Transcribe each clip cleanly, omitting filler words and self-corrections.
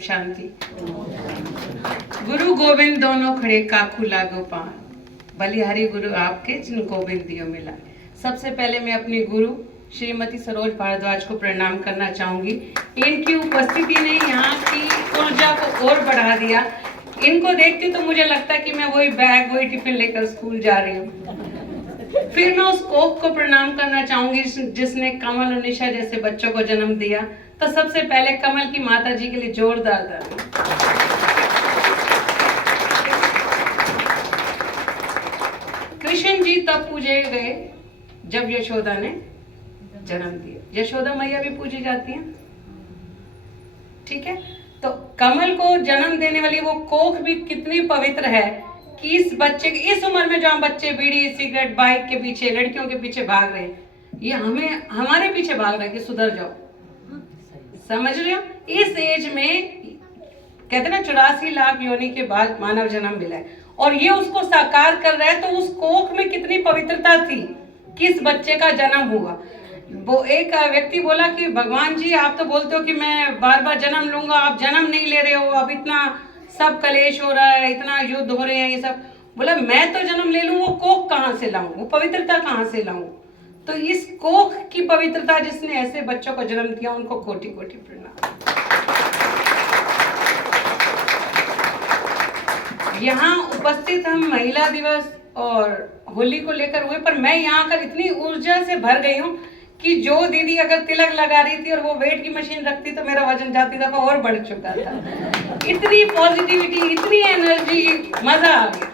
शांति। गुरु गोविंद दोनों खड़े काकू लागो पान, बलिहारी गुरु आपके जिन गोविंद दियो मिला। सबसे पहले मैं अपनी गुरु श्रीमती सरोज भारद्वाज को प्रणाम करना चाहूंगी। इनकी उपस्थिति ने यहाँ की ऊर्जा को और बढ़ा दिया। इनको देखती तो मुझे लगता है कि मैं वही बैग वही टिफिन लेकर स्कूल जा रही हूँ। फिर मैं उस कोक को प्रणाम करना चाहूंगी जिसने कमल और निशा जैसे बच्चों को जन्म दिया। तो सबसे पहले कमल की माता जी के लिए जोरदार ताली। कृष्ण जी तब पूजे गए जब यशोदा ने जन्म दिया। यशोदा मैया भी पूजी जाती हैं, ठीक है। तो कमल को जन्म देने वाली वो कोख भी कितनी पवित्र है कि इस बच्चे की इस उम्र में जहाँ बच्चे बीड़ी सिगरेट बाइक के पीछे लड़कियों के पीछे भाग रहे हैं, ये हमारे पीछे भाग रहा है कि सुधर जाओ। समझ रहे हो? इस एज में कहते ना 84 लाख योनि के बाद मानव जन्म मिला है और ये उसको साकार कर रहा है। तो उस कोख में कितनी पवित्रता थी कि इस बच्चे का जन्म हुआ। वो एक व्यक्ति बोला कि भगवान जी आप तो बोलते हो कि मैं बार बार जन्म लूंगा, आप जन्म नहीं ले रहे हो, अब इतना सब कलेश हो रहा है, इतना युद्ध हो रहे हैं, ये सब। बोला मैं तो जन्म ले लूं, वो कोख कहाँ से लाऊं, वो पवित्रता कहाँ से लाऊं। तो इस कोख की पवित्रता जिसने ऐसे बच्चों को जन्म दिया उनको कोटि कोटि प्रणाम। यहाँ उपस्थित हम महिला दिवस और होली को लेकर हुए, पर मैं यहाँ आकर इतनी ऊर्जा से भर गई हूँ कि जो दीदी अगर तिलक लगा रही थी और वो वेट की मशीन रखती तो मेरा वजन जाती दफा और बढ़ चुका था। इतनी पॉजिटिविटी, इतनी एनर्जी, मजा आ गया।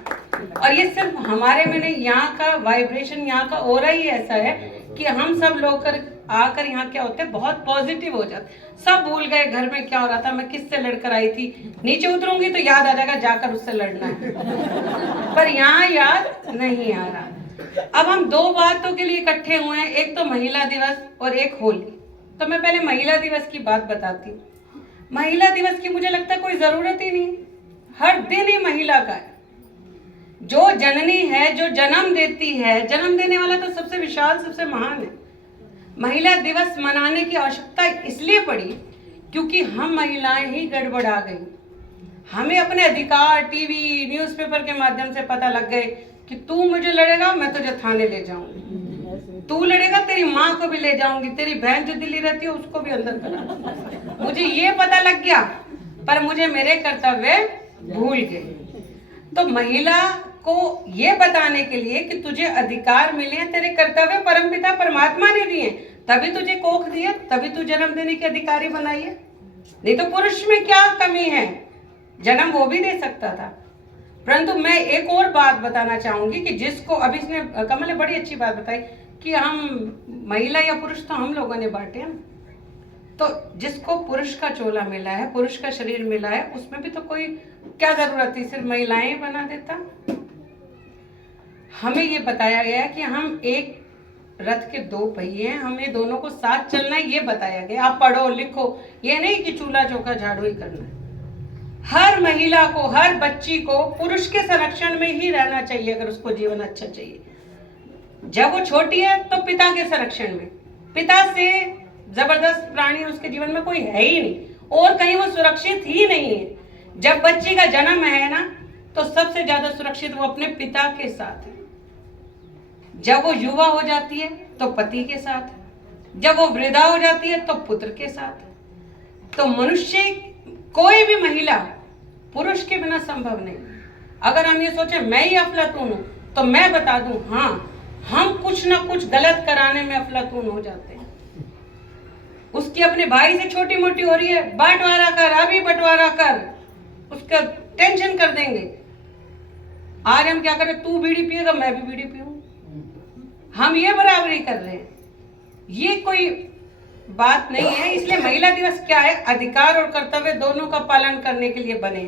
और ये सिर्फ हमारे में नहीं, यहाँ का वाइब्रेशन, यहाँ का ऑरा ही ऐसा है कि हम सब लोग आकर यहाँ क्या होते हैं, बहुत पॉजिटिव हो जाते। सब भूल गए घर में क्या हो रहा था, मैं किससे लड़कर आई थी, नीचे उतरूंगी तो याद आ जाएगा जाकर उससे लड़ना है, पर यहाँ याद नहीं आ रहा। अब हम दो बातों के लिए इकट्ठे हुए हैं, एक तो महिला दिवस और एक होली। तो मैं पहले महिला दिवस की बात बताती हूँ। महिला दिवस की मुझे लगता है कोई जरूरत ही नहीं, हर दिन ही महिला का है। जो जननी है, जो जन्म देती है, जन्म देने वाला तो सबसे विशाल, सबसे महान है। महिला दिवस मनाने की आवश्यकता इसलिए पड़ी क्योंकि हम महिलाएं ही गड़बड़ा गई। हमें अपने अधिकार टीवी न्यूज़पेपर के माध्यम से पता लग गए कि तू मुझे लड़ेगा मैं तुझे थाने ले जाऊंगी, तू लड़ेगा तेरी माँ को भी ले जाऊंगी, तेरी बहन जो दिल्ली रहती है उसको भी अंदर करा। मुझे ये पता लग गया पर मुझे मेरे कर्तव्य भूल गए। तो महिला को ये बताने के लिए कि तुझे अधिकार मिले हैं, तेरे कर्तव्य परमपिता परमात्मा ने दिए, तभी तुझे कोख दिया, तभी तू जन्म देने की अधिकारी बनाई है। नहीं तो पुरुष में क्या कमी है, जन्म वो भी दे सकता था। परंतु मैं एक और बात बताना चाहूंगी कि जिसको अभी इसने कमल ने बड़ी अच्छी बात बताई कि हम महिला या पुरुष तो हम लोगों ने बांटे हैं। तो जिसको पुरुष का चोला मिला है, पुरुष का शरीर मिला है, उसमें भी तो कोई क्या जरूरत थी सिर्फ महिलाएं बना देता। हमें ये बताया गया है कि हम एक रथ के दो पहिए हैं, हमें दोनों को साथ चलना है, ये बताया गया। आप पढ़ो लिखो, ये नहीं कि चूल्हा चौका झाड़ू ही करना है। हर महिला को, हर बच्ची को पुरुष के संरक्षण में ही रहना चाहिए अगर उसको जीवन अच्छा चाहिए। जब वो छोटी है तो पिता के संरक्षण में, पिता से जबरदस्त प्राणी उसके जीवन में कोई है ही नहीं और कहीं वो सुरक्षित ही नहीं है। जब बच्ची का जन्म है ना तो सबसे ज्यादा सुरक्षित वो अपने पिता के साथ है। जब वो युवा हो जाती है तो पति के साथ है, जब वो वृद्धा हो जाती है तो पुत्र के साथ है। तो मनुष्य, कोई भी महिला पुरुष के बिना संभव नहीं। अगर हम ये सोचे मैं ही अफलातून हूं तो मैं बता दूं, हाँ हम कुछ ना कुछ गलत कराने में अफलातून हो जाते हैं। उसकी अपने भाई से छोटी मोटी हो रही है, बंटवारा कर, अभी बंटवारा कर, उसका टेंशन कर देंगे। आज हम क्या करें, तू बीड़ी पिएगा मैं भी बीड़ी पीऊं, हम ये बराबरी कर रहे हैं। ये कोई बात नहीं है। इसलिए महिला दिवस क्या है, अधिकार और कर्तव्य दोनों का पालन करने के लिए बने।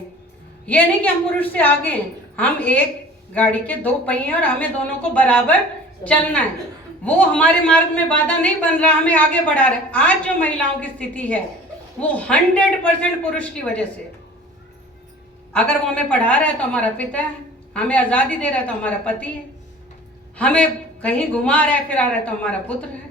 ये नहीं कि हम पुरुष से आगे हैं, हम एक गाड़ी के दो पहिए और हमें दोनों को बराबर चलना है। वो हमारे मार्ग में बाधा नहीं बन रहा, हमें आगे बढ़ा रहे। आज जो महिलाओं की स्थिति है वो 100% पुरुष की वजह से। अगर वो हमें पढ़ा रहा है तो हमारा पिता है, हमें आजादी दे रहा है तो हमारा पति है, हमें कहीं घुमा रहा है फिरा रहा है तो हमारा पुत्र है।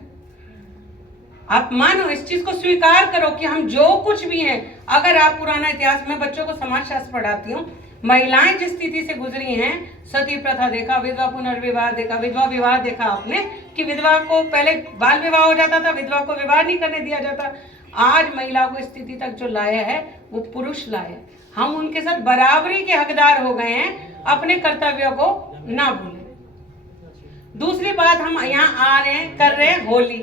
आप मानो, इस चीज को स्वीकार करो कि हम जो कुछ भी हैं। अगर आप पुराना इतिहास में बच्चों को समाजशास्त्र पढ़ाती हूँ, महिलाएं जिस स्थिति से गुजरी हैं, सती प्रथा देखा, विधवा पुनर्विवाह देखा, विधवा विवाह देखा आपने कि विधवा को पहले बाल विवाह हो जाता था, विधवा को विवाह नहीं करने दिया जाता। आज महिला को स्थिति तक जो लाया है वो पुरुष लाया। हम उनके साथ बराबरी के हकदार हो गए हैं, अपने कर्तव्यों को ना भूलें। दूसरी बात, हम यहाँ आ रहे हैं, कर रहे हैं होली।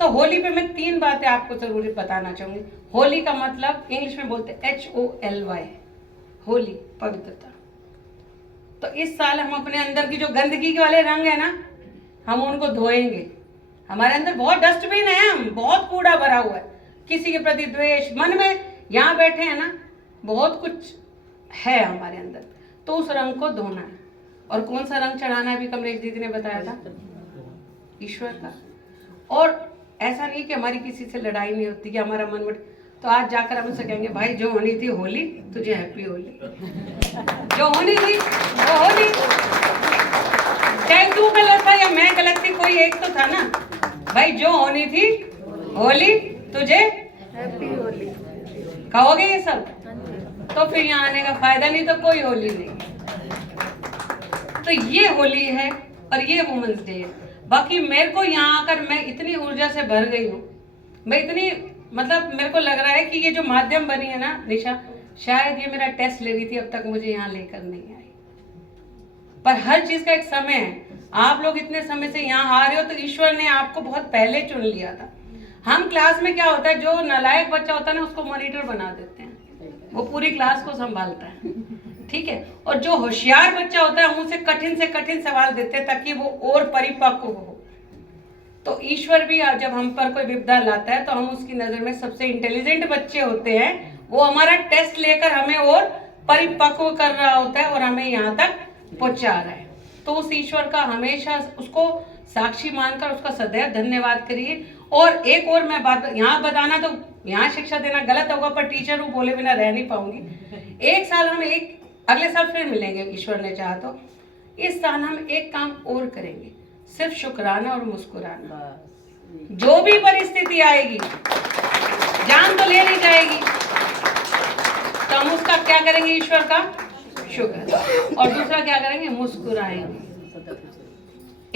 तो होली पे मैं 3 बातें आपको जरूर बताना चाहूंगी। होली का मतलब इंग्लिश में बोलते हैं HOLY, होली, पवित्रता। तो इस साल हम अपने अंदर की जो गंदगी के वाले रंग है ना, हम उनको धोएंगे। हमारे अंदर बहुत डस्टबिन है, हम बहुत कूड़ा भरा हुआ है, किसी के प्रति द्वेष मन में, यहाँ बैठे हैं ना, बहुत कुछ है हमारे अंदर। तो उस रंग को धोना है। और कौन सा रंग चढ़ाना है, अभी कमलेश दीदी ने बताया था, ईश्वर का। और ऐसा नहीं कि हमारी किसी से लड़ाई नहीं होती कि हमारा मन मुट, तो आज जाकर हम उनसे कहेंगे भाई जो होनी थी होली, तुझे हैप्पी होली। जो होनी थी वो होली, चाहे तू गलत था या मैं गलत थी, कोई एक तो था ना भाई। जो होनी थी होली, तुझे हैप्पी होली। कहोगे ये सब तो फिर यहाँ आने का फायदा नहीं, तो कोई होली नहीं। तो ये होली है और ये वुमेन्स डे है। बाकी मेरे को यहाँ आकर मैं इतनी ऊर्जा से भर गई हूँ, मैं इतनी, मतलब मेरे को लग रहा है कि ये जो माध्यम बनी है ना निशा, शायद ये मेरा टेस्ट ले रही थी, अब तक मुझे यहाँ लेकर नहीं आई। पर हर चीज का एक समय है। आप लोग इतने समय से यहाँ आ रहे हो तो ईश्वर ने आपको बहुत पहले चुन लिया था। हम क्लास में क्या होता है, जो नालायक बच्चा होता है ना उसको मॉनिटर बना देते हैं, वो पूरी क्लास को संभालता है, ठीक है। और जो होशियार बच्चा होता है हम उसे कठिन से कठिन सवाल देते हैं ताकि वो और परिपक्व हो। तो ईश्वर भी जब हम पर कोई विपदा लाता है तो हम उसकी नजर में सबसे इंटेलिजेंट बच्चे होते हैं, वो हमारा टेस्ट लेकर हमें और परिपक्व कर रहा होता है और हमें यहाँ तक पहुंचा रहा है। तो उस ईश्वर का हमेशा उसको साक्षी मानकर उसका सदैव धन्यवाद करिए। और एक और मैं बात यहाँ बताना, तो यहाँ शिक्षा देना गलत होगा, पर टीचर हूँ, बोले बिना रह नहीं पाऊंगी। एक साल हम अगले साल फिर मिलेंगे ईश्वर ने चाहा तो। इस साल हम एक काम और करेंगे, सिर्फ शुक्राना और मुस्कुराना। जो भी परिस्थिति आएगी, जान तो ले ली जाएगी, तो हम उसका क्या करेंगे, ईश्वर का शुक्र। और दूसरा क्या करेंगे, मुस्कुराएंगे।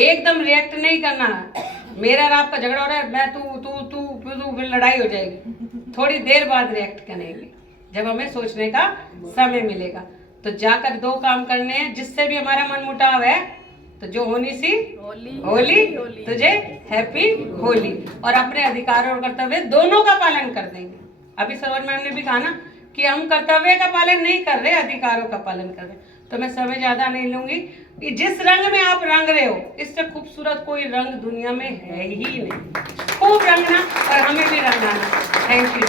एकदम रिएक्ट नहीं करना। मेरा और आपका झगड़ा हो रहा है, मैं तू फिर लड़ाई हो जाएगी। थोड़ी देर बाद रिएक्ट करेंगे जब हमें सोचने का समय मिलेगा। तो जाकर 2 काम करने हैं जिससे भी हमारा मन मुटाव है। तो जो होनी सी होली, तुझे हैप्पी होली। और अपने अधिकार और कर्तव्य दोनों का पालन कर देंगे। अभी सरोज मैम ने भी कहा ना कि हम कर्तव्य का पालन नहीं कर रहे, अधिकारों का पालन कर रहे। तो मैं समय ज्यादा नहीं लूंगी। जिस रंग में आप रंग रहे हो, इससे खूबसूरत कोई रंग दुनिया में है ही नहीं। खूब रंगना और हमें भी रंगाना। Thank you.